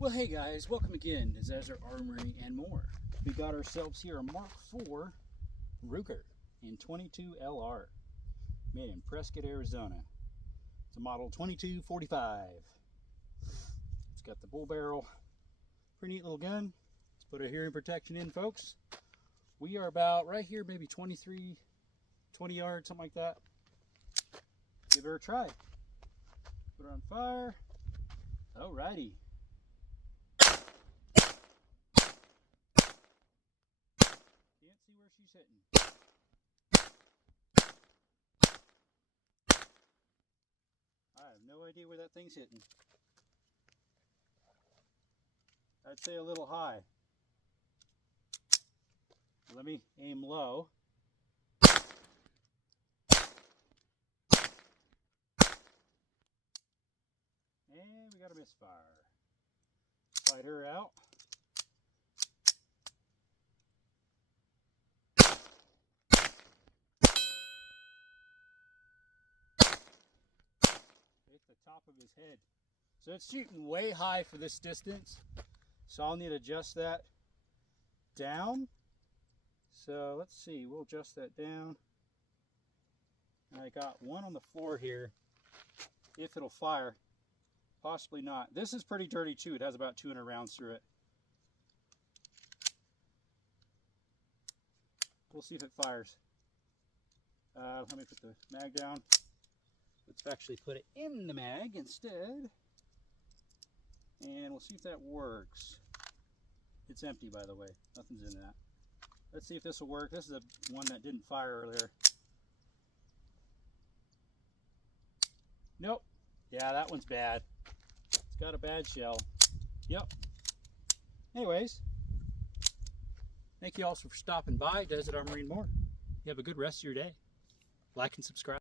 Well, hey guys, welcome again to Desert Armory and more. We got ourselves here a Mark IV Ruger in 22 LR, made in Prescott, Arizona. It's a model 2245. It's got the bull barrel, pretty neat little gun. Let's put a hearing protection in, folks. We are about right here, maybe 20 yards, something like that. Give her a try. Put her on fire. Alrighty. Can't see where she's hitting. I have no idea where that thing's hitting. I'd say a little high. Let me aim low. And we got a misfire. Slide her out. Hit the top of his head. So it's shooting way high for this distance. So I'll need to adjust that down. So let's see, we'll adjust that down. And I got one on the floor here. If it'll fire. Possibly not. This is pretty dirty too. It has about 200 rounds through it. We'll see if it fires. Let me put the mag down. Let's actually put it in the mag instead. And we'll see if that works. It's empty, by the way. Nothing's in that. Let's see if this will work. This is the one that didn't fire earlier. Nope. Yeah, that one's bad. It's got a bad shell. Yep. Anyways, thank you all for stopping by Desert Armory and more. You have a good rest of your day. Like and subscribe.